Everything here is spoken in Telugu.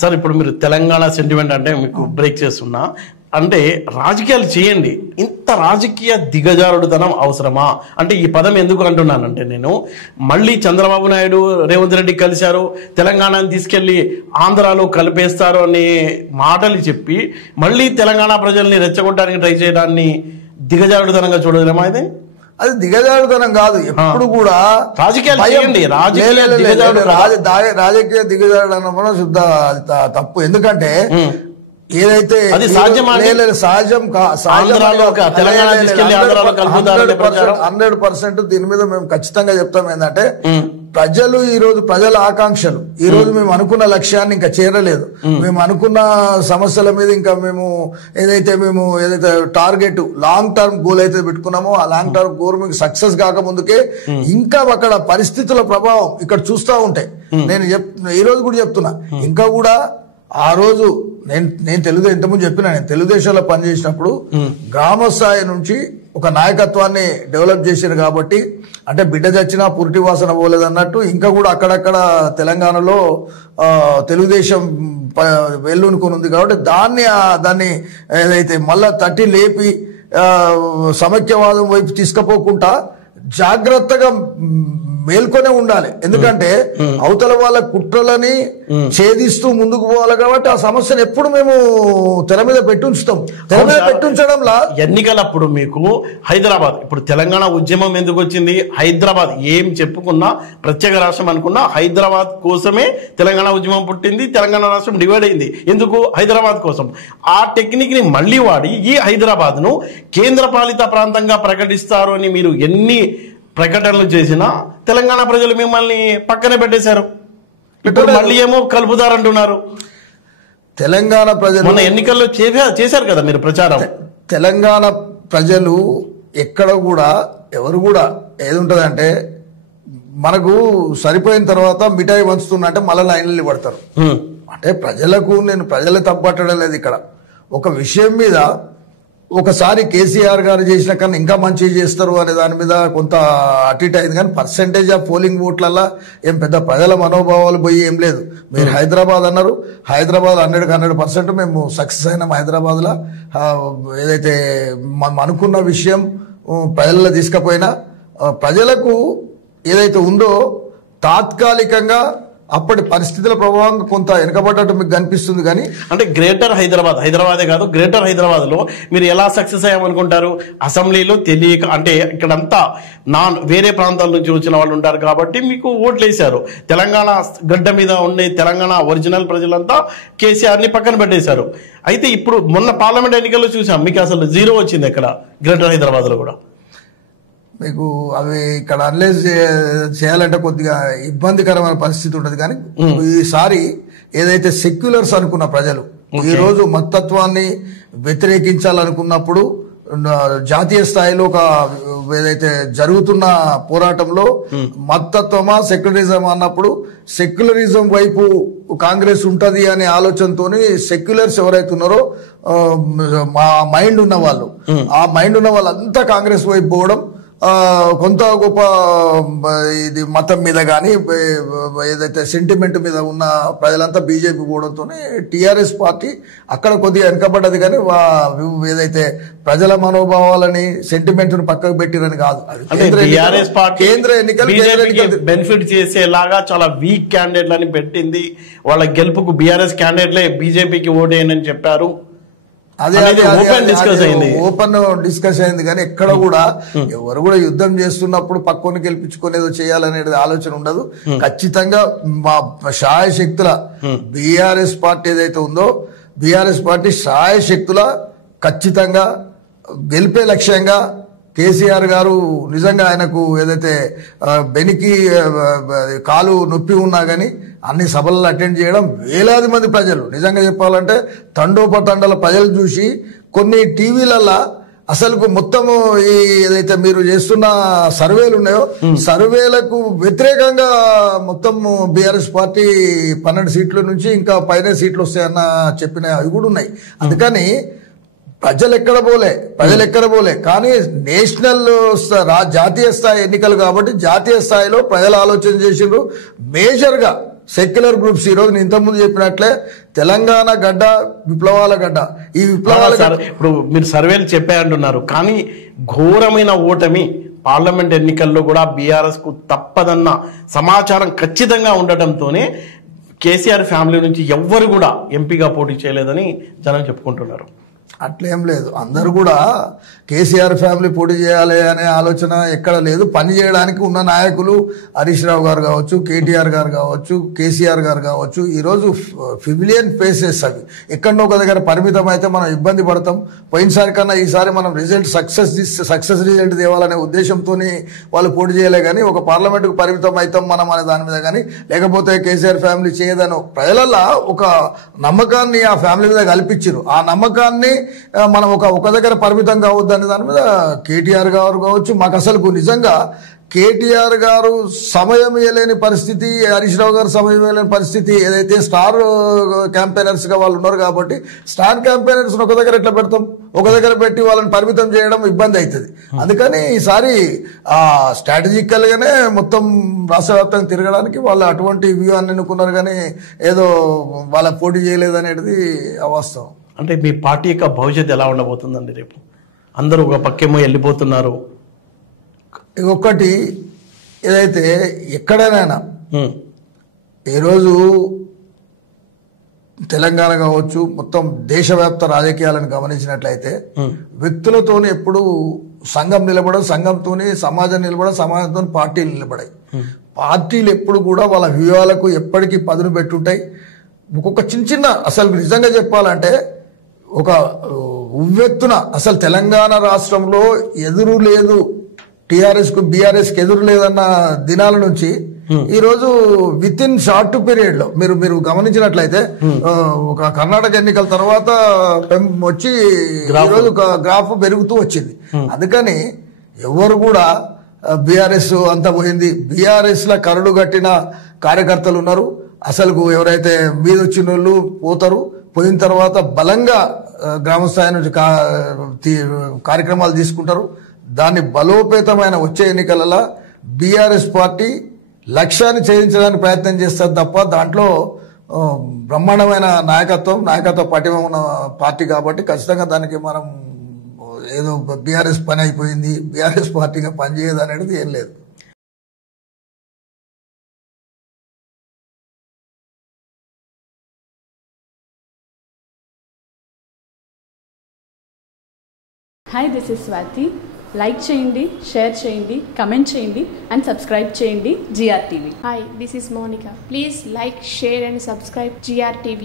సార్ ఇప్పుడు మీరు తెలంగాణ సెంటిమెంట్ అంటే మీకు బ్రేక్ చేస్తున్నా, అంటే రాజకీయాలు చేయండి, ఇంత రాజకీయ దిగజారుడుతనం అవసరమా? అంటే ఈ పదం ఎందుకు అంటున్నానంటే, నేను మళ్ళీ చంద్రబాబు నాయుడు రేవంత్ రెడ్డి కలిశారు, తెలంగాణను తీసుకెళ్లి ఆంధ్రాలో కలిపేస్తారు అనే మాటలు చెప్పి మళ్ళీ తెలంగాణ ప్రజల్ని రెచ్చగొట్టడానికి ట్రై చేయడాన్ని దిగజారుడుతనంగా చూడలేమా? అది దిగజారుతనం కాదు, ఎప్పుడు కూడా రాజకీయాలు చేయండి. రాజకీయ దిగజారుడు కూడా శుద్ధ తప్పు. ఎందుకంటే ఏదైతే సహజం 100% దీని మీద మేము ఖచ్చితంగా చెప్తాం. ఏంటంటే ప్రజలు ఈ రోజు, ప్రజల ఆకాంక్షలు ఈ రోజు మేము అనుకున్న లక్ష్యాన్ని ఇంకా చేరలేదు. మేము అనుకున్న సమస్యల మీద ఇంకా మేము ఏదైతే టార్గెట్ లాంగ్ టర్మ్ గోల్ అయితే పెట్టుకున్నామో ఆ లాంగ్ టర్మ్ గోల్ మీకు సక్సెస్ కాకముందుకే ఇంకా అక్కడ పరిస్థితుల ప్రభావం ఇక్కడ చూస్తూ ఉంటాయి. నేను ఈ రోజు కూడా చెప్తున్నా, ఇంకా కూడా ఆ రోజు నేను ఇంతకుముందు చెప్పినా, నేను తెలుగుదేశంలో పనిచేసినప్పుడు గ్రామ స్థాయి నుంచి ఒక నాయకత్వాన్ని డెవలప్ చేశారు. కాబట్టి అంటే బిడ్డ చచ్చినా పురిటి వాసన పోలేదు అన్నట్టు ఇంకా కూడా అక్కడక్కడ తెలంగాణలో తెలుగుదేశం వెల్లునుకొని ఉంది. కాబట్టి దాన్ని ఏదైతే మళ్ళా తట్టి లేపి సమైక్యవాదం వైపు తీసుకుపోకుండా జాగ్రత్తగా మేల్కొనే ఉండాలి. ఎందుకంటే అవతల వాళ్ళ కుట్రలని ఛేదిస్తూ ముందుకు పోవాలి. కాబట్టి ఆ సమస్యను ఎప్పుడు మేము తెర మీద పెట్టుంచుతాం. తెర మీద పెట్టుంచడంలా ఎన్నికలప్పుడు మీకు హైదరాబాద్, ఇప్పుడు తెలంగాణ ఉద్యమం ఎందుకు వచ్చింది? హైదరాబాద్ ఏం చెప్పుకున్నా, ప్రత్యేక రాష్ట్రం అనుకున్నా హైదరాబాద్ కోసమే తెలంగాణ ఉద్యమం పుట్టింది. తెలంగాణ రాష్ట్రం డివైడ్ అయింది ఎందుకు? హైదరాబాద్ కోసం. ఆ టెక్నిక్ ని మళ్ళీ వాడి ఈ హైదరాబాద్ ను కేంద్ర పాలిత ప్రాంతంగా ప్రకటిస్తారు అని మీరు ఎన్ని ప్రకటనలు చేసినా తెలంగాణ ప్రజలు మిమ్మల్ని పక్కనే పెట్టేశారు. ఇప్పుడు మళ్ళీ ఏమో కలుపుతారంటున్నారు. తెలంగాణ ప్రజలు మొన్న ఎన్నికల్లో చేశారు కదా మీరు ప్రచారం. తెలంగాణ ప్రజలు ఎక్కడ కూడా ఎవరు కూడా ఏది ఉంటదంటే, మనకు సరిపోయిన తర్వాత మిఠాయి వంచుతున్నట్టే మళ్ళీ లైన్లు పడతారు. అంటే ప్రజలు తప్పట్టడం లేదు. ఇక్కడ ఒక విషయం మీద ఒకసారి కేసీఆర్ గారు చేసిన కన్నా ఇంకా మంచిగా చేస్తారు అనే దాని మీద కొంత అటు ఇటు అయింది. కానీ పర్సెంటేజ్ ఆఫ్ పోలింగ్ ఓట్లల్లో ఏం పెద్ద ప్రజల మనోభావాలు పోయి ఏం లేదు. మీరు హైదరాబాద్ అన్నారు, హైదరాబాద్ 100% మేము సక్సెస్ అయినాం. హైదరాబాద్లో ఏదైతే మనం అనుకున్న విషయం ప్రజల్లో తీసుకుపోయినా ప్రజలకు ఏదైతే ఉందో తాత్కాలికంగా అప్పటి పరిస్థితుల ప్రభావం కొంత వెనకబడ్డట్టు మీకు కనిపిస్తుంది. కానీ అంటే గ్రేటర్ హైదరాబాదే కాదు, గ్రేటర్ హైదరాబాద్ లో మీరు ఎలా సక్సెస్ అయ్యామనుకుంటారు? అసెంబ్లీలో తెలియక, అంటే ఇక్కడంతా వేరే ప్రాంతాల నుంచి వచ్చిన వాళ్ళు ఉంటారు కాబట్టి మీకు ఓట్లు వేశారు. తెలంగాణ గడ్డ మీద ఉండే తెలంగాణ ఒరిజినల్ ప్రజలంతా కేసీఆర్ ని పక్కన పెట్టేశారు. అయితే ఇప్పుడు మొన్న పార్లమెంట్ ఎన్నికల్లో చూసాం, మీకు అసలు 0 వచ్చింది ఇక్కడ గ్రేటర్ హైదరాబాద్ లో కూడా. మీకు అవి ఇక్కడ అనలైజ్ చేయాలంటే కొద్దిగా ఇబ్బందికరమైన పరిస్థితి ఉంటుంది. కానీ ఈసారి ఏదైతే సెక్యులర్స్ అనుకున్న ప్రజలు ఈ రోజు మతత్వాన్ని వ్యతిరేకించాలనుకున్నప్పుడు జాతీయ స్థాయిలో ఒక ఏదైతే జరుగుతున్న పోరాటంలో మతత్వమా సెక్యులరిజం అన్నప్పుడు సెక్యులరిజం వైపు కాంగ్రెస్ ఉంటది అనే ఆలోచనతోని సెక్యులర్స్ ఎవరైతే ఉన్నారో మా మైండ్ ఉన్న వాళ్ళు, ఆ మైండ్ ఉన్న వాళ్ళంతా కాంగ్రెస్ వైపు పోవడం, కొంత గొప్ప ఇది మతం మీద కానీ ఏదైతే సెంటిమెంట్ మీద ఉన్న ప్రజలంతా బీజేపీ పోవడంతో టీఆర్ఎస్ పార్టీ అక్కడ కొద్దిగా వెనకబడ్డది. కానీ ఏదైతే ప్రజల మనోభావాలని సెంటిమెంట్ పక్కకు పెట్టిరని కాదు. కేంద్ర ఎన్నికలు బెనిఫిట్ చేసేలాగా చాలా వీక్ క్యాండిడేట్లని పెట్టింది. వాళ్ళ గెలుపుకు బీఆర్ఎస్ క్యాండిడేట్లే బీజేపీకి ఓటేయని చెప్పారు. అదే ఓపెన్ డిస్కస్ అయింది. కానీ ఎక్కడ కూడా ఎవరు కూడా యుద్ధం చేస్తున్నప్పుడు పక్కన గెలిపించుకునేదో చేయాలనేది ఆలోచన ఉండదు. ఖచ్చితంగా మా శాయశక్తుల బీఆర్ఎస్ పార్టీ ఏదైతే ఉందో బీఆర్ఎస్ పార్టీ శాయశక్తుల ఖచ్చితంగా గెలిపే లక్ష్యంగా కేసీఆర్ గారు నిజంగా ఆయనకు ఏదైతే బెనికి కాలు నొప్పి ఉన్నా కానీ అన్ని సభలలో అటెండ్ చేయడం, వేలాది మంది ప్రజలు నిజంగా చెప్పాలంటే తండోపతండాల ప్రజలు చూసి కొన్ని టీవీలల్లో అసలు మొత్తము ఈ ఏదైతే మీరు చేస్తున్న సర్వేలు ఉన్నాయో సర్వేలకు వ్యతిరేకంగా మొత్తం బీఆర్ఎస్ పార్టీ 12 సీట్ల నుంచి ఇంకా పైన సీట్లు వస్తాయన్న చెప్పిన అవి కూడా ఉన్నాయి. అందుకని ప్రజలు ఎక్కడ పోలే కానీ నేషనల్ జాతీయ స్థాయి ఎన్నికలు కాబట్టి జాతీయ స్థాయిలో ప్రజలు ఆలోచన చేసిండ్రు. మేజర్ గా సెక్యులర్ గ్రూప్స్ ఈ రోజు నేను ఇంతకుముందు చెప్పినట్లే తెలంగాణ గడ్డ విప్లవాల గడ్డ. ఈ విప్లవాల ఇప్పుడు మీరు సర్వేలు చెప్పే అంటున్నారు, కానీ ఘోరమైన ఓటమి పార్లమెంట్ ఎన్నికల్లో కూడా బీఆర్ఎస్ కు తప్పదన్న సమాచారం ఖచ్చితంగా ఉండటంతోనే కేసీఆర్ ఫ్యామిలీ నుంచి ఎవ్వరు కూడా ఎంపీగా పోటీ చేయలేదని జనం చెప్పుకుంటున్నారు. అట్లేం లేదు, అందరూ కూడా కేసీఆర్ ఫ్యామిలీ పోటీ చేయాలి అనే ఆలోచన ఎక్కడ లేదు. పని చేయడానికి ఉన్న నాయకులు హరీష్ రావు గారు కావచ్చు, కేటీఆర్ గారు కావచ్చు, కేసీఆర్ గారు కావచ్చు, ఈరోజు ఫిమిలియన్ ఫేసెస్ అవి. ఎక్కడో ఒక దగ్గర పరిమితం అయితే మనం ఇబ్బంది పడతాం. పోయినసారి కన్నా ఈసారి మనం రిజల్ట్ సక్సెస్ రిజల్ట్ తేవాలనే ఉద్దేశంతో వాళ్ళు పోటీ చేయలే కానీ ఒక పార్లమెంటుకు పరిమితం అవుతాం మనం అనే దాని మీద కానీ, లేకపోతే కేసీఆర్ ఫ్యామిలీ చేయదనో ప్రజలలో ఒక నమ్మకాన్ని ఆ ఫ్యామిలీ మీద కల్పించారు. ఆ నమ్మకాన్ని మనం ఒక దగ్గర పరిమితం కావద్దని దాని మీద కేటీఆర్ గారు కావచ్చు, మాకు అసలు నిజంగా కేటీఆర్ గారు సమయం ఇవ్వలేని పరిస్థితి, హరీష్ రావు గారు సమయం ఇవ్వలేని పరిస్థితి, ఏదైతే స్టార్ క్యాంపెయినర్స్ గా వాళ్ళు ఉన్నారు కాబట్టి స్టార్ క్యాంపెయినర్స్ ఒక దగ్గర ఎట్లా పెడతాం, ఒక దగ్గర పెట్టి వాళ్ళని పరిమితం చేయడం ఇబ్బంది అవుతుంది. అందుకని ఈసారి స్ట్రాటజికల్ గానే మొత్తం రాష్ట్ర వ్యాప్తంగా తిరగడానికి వాళ్ళు అటువంటి వ్యూహాన్ని ఎన్నుకున్నారు కానీ ఏదో వాళ్ళ పోటీ చేయలేదనేది అవాస్తవం. అంటే మీ పార్టీ యొక్క భవిష్యత్తు ఎలా ఉండబోతుందండి రేపు? అందరూ ఒక పక్కేమో వెళ్ళిపోతున్నారు. ఒకటి ఏదైతే ఎక్కడైనా ఈరోజు తెలంగాణ కావచ్చు, మొత్తం దేశవ్యాప్త రాజకీయాలను గమనించినట్లయితే వ్యక్తులతోనే ఎప్పుడు సంఘం నిలబడదు, సంఘంతోనే సమాజం నిలబడదు, సమాజంతో పార్టీలు నిలబడాయి. పార్టీలు ఎప్పుడు కూడా వాళ్ళ వ్యూహాలకు ఎప్పటికీ పదును పెట్టుంటాయి. ఒక్కొక్క చిన్న అసలు నిజంగా చెప్పాలంటే ఒక ఉవ్వెత్తున అసలు తెలంగాణ రాష్ట్రంలో ఎదురు లేదు, టీఆర్ఎస్ కు బీఆర్ఎస్ కి ఎదురు లేదన్న దినాల నుంచి ఈ రోజు విత్ ఇన్ షార్ట్ పీరియడ్ లో మీరు గమనించినట్లయితే ఒక కర్ణాటక ఎన్నికల తర్వాత వచ్చి ఈరోజు గ్రాఫ్ పెరుగుతూ వచ్చింది. అందుకని ఎవరు కూడా బీఆర్ఎస్ అంతా పోయింది, బీఆర్ఎస్ ల కరడు కట్టిన కార్యకర్తలు ఉన్నారు. అసలు ఎవరైతే మీద వచ్చిన వాళ్ళు పోతారు, పోయిన తర్వాత బలంగా గ్రామ స్థాయి నుంచి కార్యక్రమాలు తీసుకుంటారు. దాన్ని బలోపేతమైన వచ్చే ఎన్నికలలో బీఆర్ఎస్ పార్టీ లక్ష్యాన్ని ఛేదించడానికి ప్రయత్నం చేస్తారు తప్ప దాంట్లో బ్రహ్మాండమైన నాయకత్వ పటిమ ఉన్న పార్టీ కాబట్టి ఖచ్చితంగా దానికి మనం ఏదో బీఆర్ఎస్ పని అయిపోయింది, బీఆర్ఎస్ పార్టీగా పనిచేయదు అనేది ఏం లేదు. Hi, this is Swati. Like చేయండి, షేర్ చేయండి, కమెంట్ చేయండి and subscribe చేయండి GRTV. Hi, this is Monica. Please like, share and subscribe GRTV.